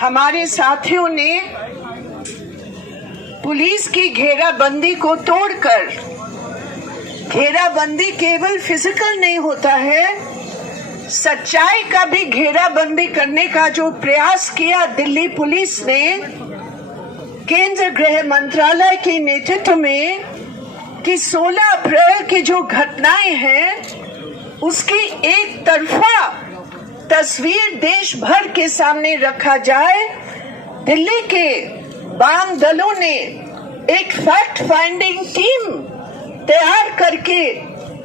हमारे साथियों ने पुलिस की घेराबंदी को तोड़कर, घेराबंदी केवल फिजिकल नहीं होता है, सच्चाई का भी घेराबंदी करने का जो प्रयास किया दिल्ली पुलिस ने केंद्र गृह मंत्रालय के नेतृत्व में, कि 16 अप्रैल की जो घटनाएं हैं उसकी एक तरफा तस्वीर देश भर के सामने रखा जाए। दिल्ली के वाम दलों ने एक फैक्ट फाइंडिंग टीम तैयार करके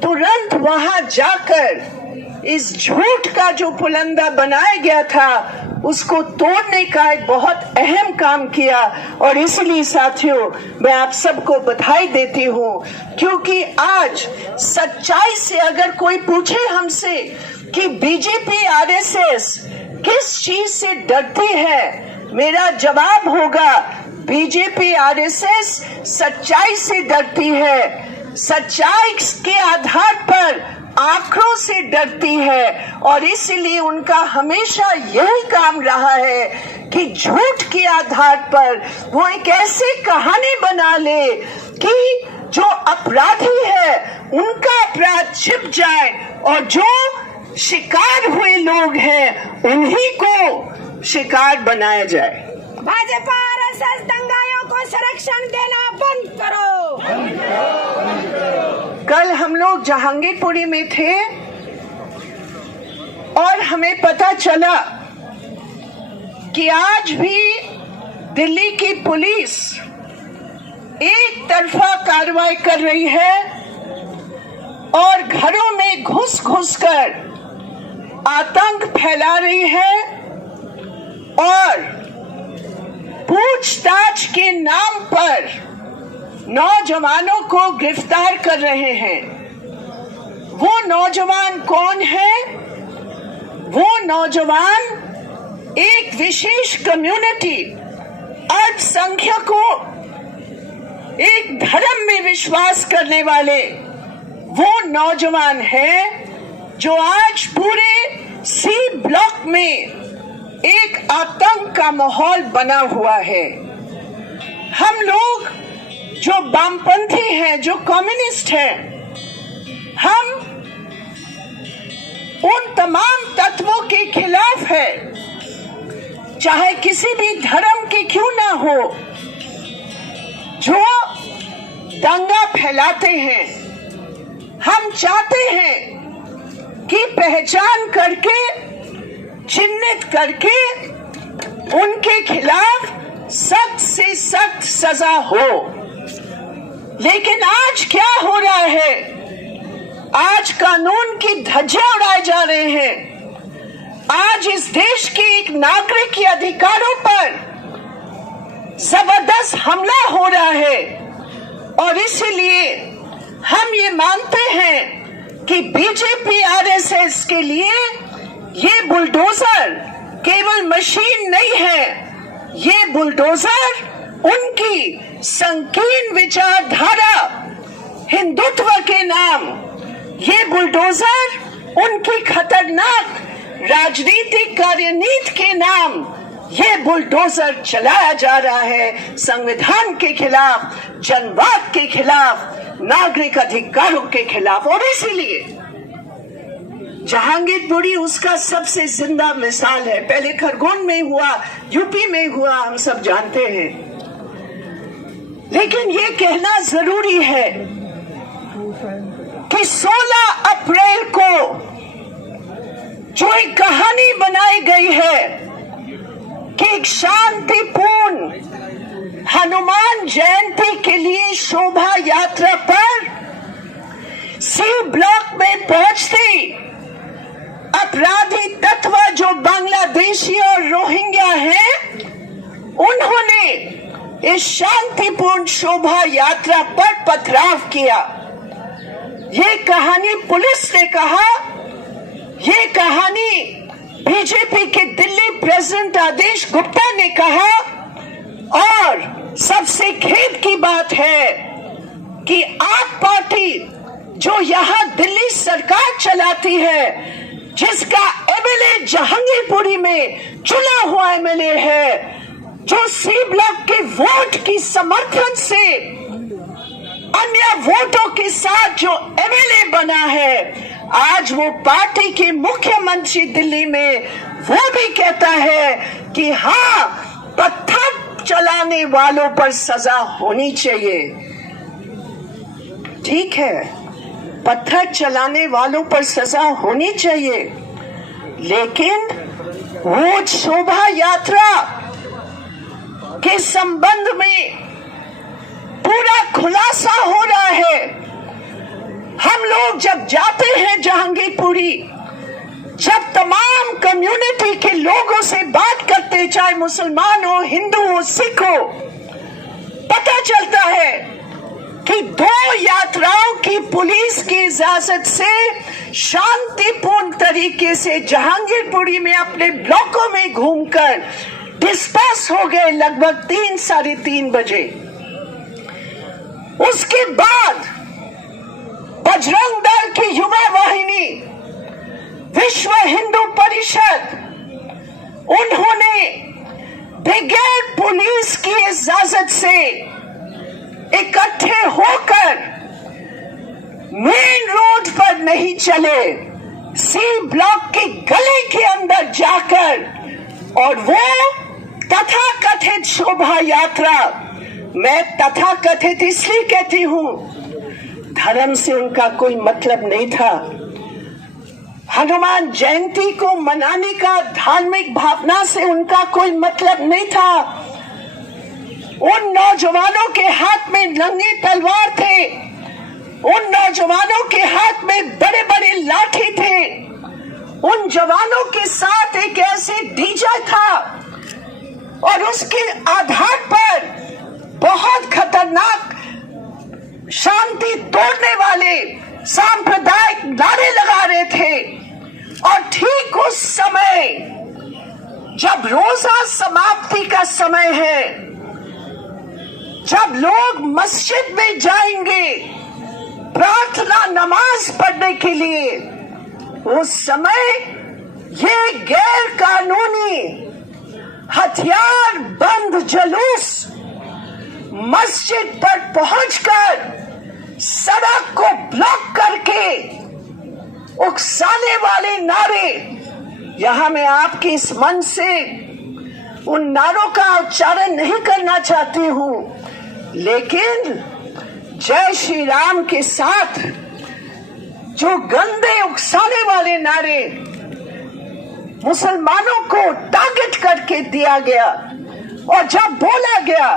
तुरंत वहां जाकर इस झूठ का जो पुलंदा बनाया गया था उसको तोड़ने का एक बहुत अहम काम किया। और इसलिए साथियों, मैं आप सबको बधाई देती हूँ, क्योंकि आज सच्चाई से अगर कोई पूछे हमसे कि बीजेपी आरएसएस किस चीज से डरती है, मेरा जवाब होगा बीजेपी आरएसएस सच्चाई से डरती है, सच्चाई के आधार पर आंकड़ों से डरती है। और इसलिए उनका हमेशा यही काम रहा है कि झूठ के आधार पर वो एक ऐसी कहानी बना ले कि जो अपराधी है उनका अपराध छिप जाए और जो शिकार हुए लोग हैं उन्हीं को शिकार बनाया जाए। भाजपा आरएसएस दंगाइयों को संरक्षण देना बंद करो। कल हम लोग जहांगीरपुरी में थे और हमें पता चला कि आज भी दिल्ली की पुलिस एक तरफा कार्रवाई कर रही है और घरों में घुस कर आतंक फैला रही है और पूछताछ के नाम पर नौजवानों को गिरफ्तार कर रहे हैं। वो नौजवान कौन है? वो नौजवान एक विशेष कम्युनिटी, अल्पसंख्यकों, एक धर्म में विश्वास करने वाले वो नौजवान हैं जो आज पूरे सी ब्लॉक में एक आतंक का माहौल बना हुआ है। हम लोग जो वामपंथी हैं, जो कम्युनिस्ट हैं, हम उन तमाम तत्वों के खिलाफ है, चाहे किसी भी धर्म के क्यों ना हो, जो दंगा फैलाते हैं। हम चाहते हैं कि पहचान करके, चिन्हित करके उनके खिलाफ सख्त से सख्त सजा हो। लेकिन आज क्या हो रहा है? आज कानून की धज्जियां उड़ाए जा रहे हैं। आज इस देश के एक नागरिक के अधिकारों पर जबरदस्त हमला हो रहा है और इसीलिए हम ये मानते हैं कि बीजेपी आरएसएस के लिए ये बुलडोजर केवल मशीन नहीं है, ये बुलडोजर उनकी संकीर्ण विचारधारा हिंदुत्व के नाम, ये बुलडोजर उनकी खतरनाक राजनीतिक कार्यनीति के नाम, ये बुलडोजर चलाया जा रहा है संविधान के खिलाफ, जनवाद के खिलाफ, नागरिक अधिकारों के खिलाफ। और इसीलिए जहांगीरपुरी उसका सबसे जिंदा मिसाल है। पहले खरगोन में हुआ, यूपी में हुआ, हम सब जानते हैं। लेकिन ये कहना जरूरी है कि 16 अप्रैल को जो एक कहानी बनाई गई है कि एक शांतिपूर्ण हनुमान जयंती के लिए शोभा यात्रा पर सी ब्लॉक में पहुंचती अपराधी तत्व जो बांग्लादेशी और रोहिंग्या हैं, उन्होंने इस शांतिपूर्ण शोभा यात्रा पर पथराव किया। ये कहानी पुलिस ने कहा, ये कहानी बीजेपी के दिल्ली प्रेसिडेंट आदेश गुप्ता ने कहा। और सबसे खेद की बात है कि आप पार्टी जो यहाँ दिल्ली सरकार चलाती है, जिसका एमएलए जहांगीरपुरी में चुना हुआ एमएलए है, जो सी ब्लॉक के वोट की समर्थन से अन्य वोटों के साथ जो एमएलए बना है, आज वो पार्टी के मुख्यमंत्री दिल्ली में वो भी कहता है कि हाँ, पत्थर चलाने वालों पर सजा होनी चाहिए। ठीक है, पत्थर चलाने वालों पर सजा होनी चाहिए, लेकिन वो शोभा यात्रा के संबंध में पूरा खुलासा हो रहा है। हम लोग जब जाते हैं जहांगीरपुरी, जब तमाम कम्युनिटी के लोगों से बात करते, चाहे मुसलमान हो, हिंदू हो, सिख हो, पता चलता है कि 2 यात्राओं की पुलिस की इजाजत से शांतिपूर्ण तरीके से जहांगीरपुरी में अपने ब्लॉकों में घूमकर डिस्पर्स हो गए लगभग 3 साढ़े 3 बजे। उसके बाद बजरंग दल की युवा वाहिनी, विश्व हिंदू परिषद, उन्होंने बगैर पुलिस की इजाजत से इकट्ठे होकर मेन रोड पर नहीं चले, सी ब्लॉक की गली के अंदर जाकर, और वो तथाकथित शोभा यात्रा, मैं तथाकथित इसलिए कहती हूं, धर्म से उनका कोई मतलब नहीं था। हनुमान जयंती को मनाने का धार्मिक भावना से उनका कोई मतलब नहीं था। उन नौजवानों के हाथ में नंगी तलवार थे, उन नौजवानों के हाथ में बड़े बड़े लाठी थे, उन जवानों के साथ एक ऐसे डीजे था, और उसके आधार पर बहुत खतरनाक शांति तोड़ने वाले सांप्रदायिक नारे लगा रहे थे। और ठीक उस समय जब रोजा समाप्ति का समय है, जब लोग मस्जिद में जाएंगे प्रार्थना नमाज पढ़ने के लिए, उस समय ये गैर कानूनी हथियार बंद जुलूस मस्जिद पर पहुंचकर सड़क को ब्लॉक करके उकसाने वाले नारे, यहां मैं आपके इस मन से उन नारों का उच्चारण नहीं करना चाहती हूं, लेकिन जय श्री राम के साथ जो गंदे उकसाने वाले नारे मुसलमानों को टारगेट करके दिया गया, और जब बोला गया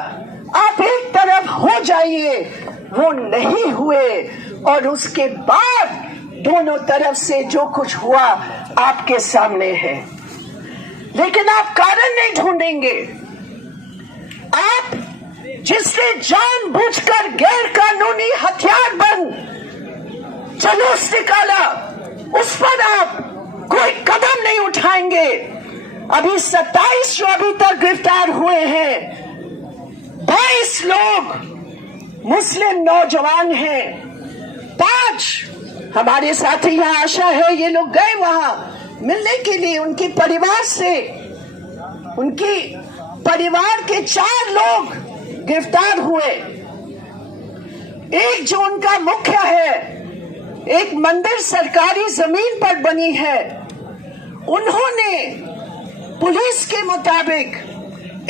आप एक तरफ हो जाइए, वो नहीं हुए, और उसके बाद दोनों तरफ से जो कुछ हुआ आपके सामने है। लेकिन आप कारण नहीं ढूंढेंगे। आप जिसने जानबूझकर गैर कानूनी हथियार बंद जुलूस निकाला, उस पर आप कोई कदम नहीं उठाएंगे। अभी 27 जो अभी तक गिरफ्तार हुए हैं, 22 लोग मुस्लिम नौजवान हैं, 5 हमारे साथी यहाँ आशा है, ये लोग गए वहां मिलने के लिए उनके परिवार से। उनकी परिवार के 4 लोग गिरफ्तार हुए। एक जो उनका मुख्य है, एक मंदिर सरकारी जमीन पर बनी है, उन्होंने पुलिस के मुताबिक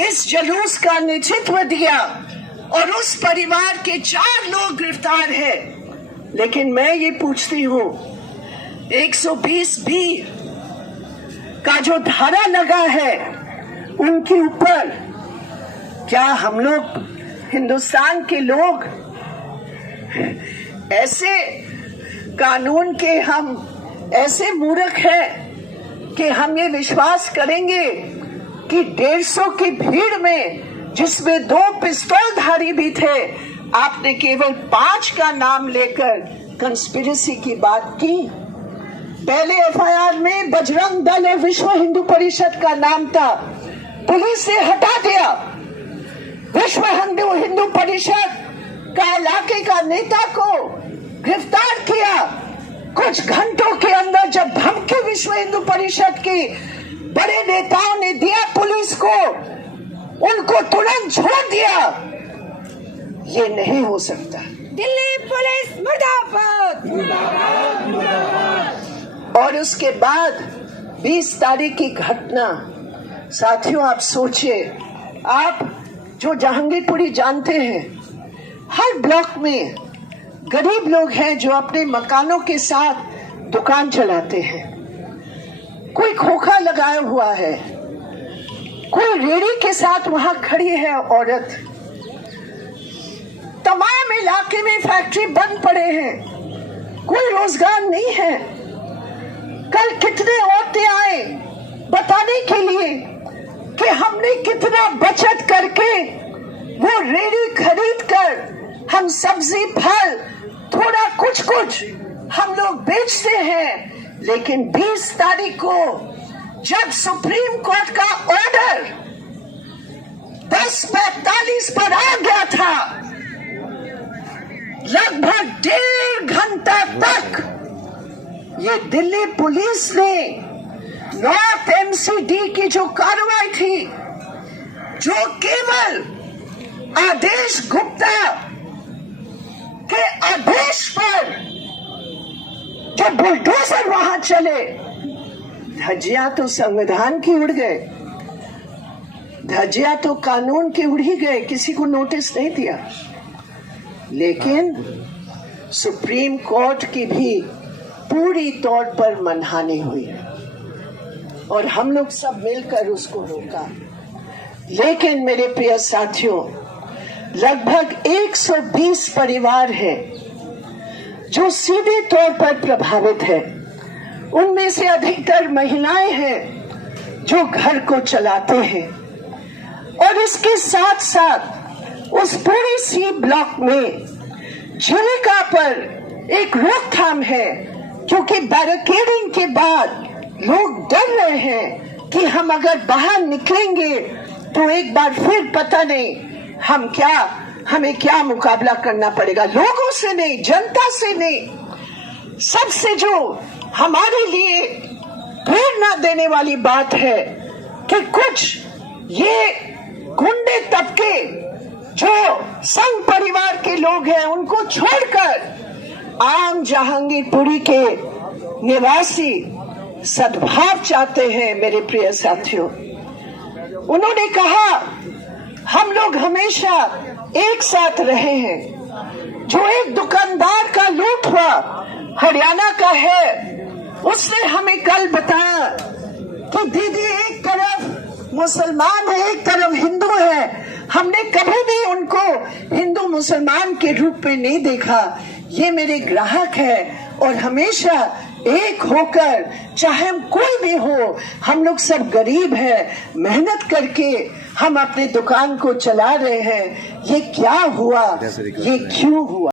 इस जुलूस का नेतृत्व दिया, और उस परिवार के 4 लोग गिरफ्तार हैं। लेकिन मैं ये पूछती हूँ, 120B का जो धारा लगा है उनके ऊपर, क्या हम लोग हिंदुस्तान के लोग ऐसे कानून के हम ऐसे मूर्ख हैं कि हम ये विश्वास करेंगे कि 150 की भीड़ में, जिसमें 2 पिस्तौलधारी भी थे, आपने केवल 5 का नाम लेकर कंस्पिरेसी की बात की? पहले एफआईआर में बजरंग दल और विश्व हिंदू परिषद का नाम था, पुलिस ने हटा दिया। विश्व हिंदू परिषद का इलाके का नेता को गिरफ्तार किया, कुछ घंटों के अंदर जब धमकी विश्व हिंदू परिषद के बड़े नेताओं ने दिया पुलिस को, उनको तुरंत छोड़ दिया। ये नहीं हो सकता। दिल्ली पुलिस मुर्दाबाद। और उसके बाद 20 तारीख की घटना, साथियों आप सोचिए, आप जो जहांगीरपुरी जानते हैं, हर ब्लॉक में गरीब लोग हैं जो अपने मकानों के साथ दुकान चलाते हैं। कोई खोखा लगाया हुआ है, कोई रेड़ी के साथ वहां खड़ी है औरत। तमाम इलाके में फैक्ट्री बंद पड़े हैं, कोई रोजगार नहीं है। कल कितने औरतें आए बताने के लिए कि हमने कितना बचत करके वो रेड़ी खरीद कर हम सब्जी फल थोड़ा कुछ हम लोग बेचते हैं। लेकिन 20 तारीख को जब सुप्रीम कोर्ट का ऑर्डर 10:45 पर आ गया था, लगभग 1.5 घंटा तक ये दिल्ली पुलिस ने नॉर्थ एमसीडी की जो कार्रवाई थी, जो केवल आदेश गुप्ता के आदेश पर जो बुलडोजर वहां चले, धज्जियां तो संविधान की उड़ गए, धज्जियां तो कानून की उड़ ही गए, किसी को नोटिस नहीं दिया। लेकिन सुप्रीम कोर्ट की भी पूरी तौर पर मनहानि हुई और हम लोग सब मिलकर उसको रोका। लेकिन मेरे प्रिय साथियों, लगभग 120 परिवार हैं जो सीधे तौर पर प्रभावित हैं। उनमें से अधिकतर महिलाएं हैं जो घर को चलाते हैं, और इसके साथ साथ उस पूरे सी ब्लॉक में जीविका पर एक रोकथाम है, क्योंकि बैरिकेडिंग के बाद लोग डर रहे हैं कि हम अगर बाहर निकलेंगे तो एक बार फिर पता नहीं हमें क्या मुकाबला करना पड़ेगा। लोगों से नहीं, जनता से नहीं, सबसे जो हमारे लिए प्रेरणा देने वाली बात है कि कुछ ये गुंडे तबके जो संघ परिवार के लोग हैं, उनको छोड़कर आम जहांगीरपुरी के निवासी सद्भाव चाहते हैं। मेरे प्रिय साथियों, उन्होंने कहा हम लोग हमेशा एक साथ रहे हैं। जो एक दुकानदार का लूट हुआ हरियाणा का है, उसने हमें कल बताया कि दीदी एक तरफ मुसलमान है, एक तरफ हिंदू है। हमने कभी भी उनको हिंदू मुसलमान के रूप में नहीं देखा। ये मेरे ग्राहक है और हमेशा एक होकर, चाहे हम कोई भी हो, हम लोग सब गरीब हैं, मेहनत करके हम अपनी दुकान को चला रहे हैं। ये क्या हुआ, ये क्यों हुआ?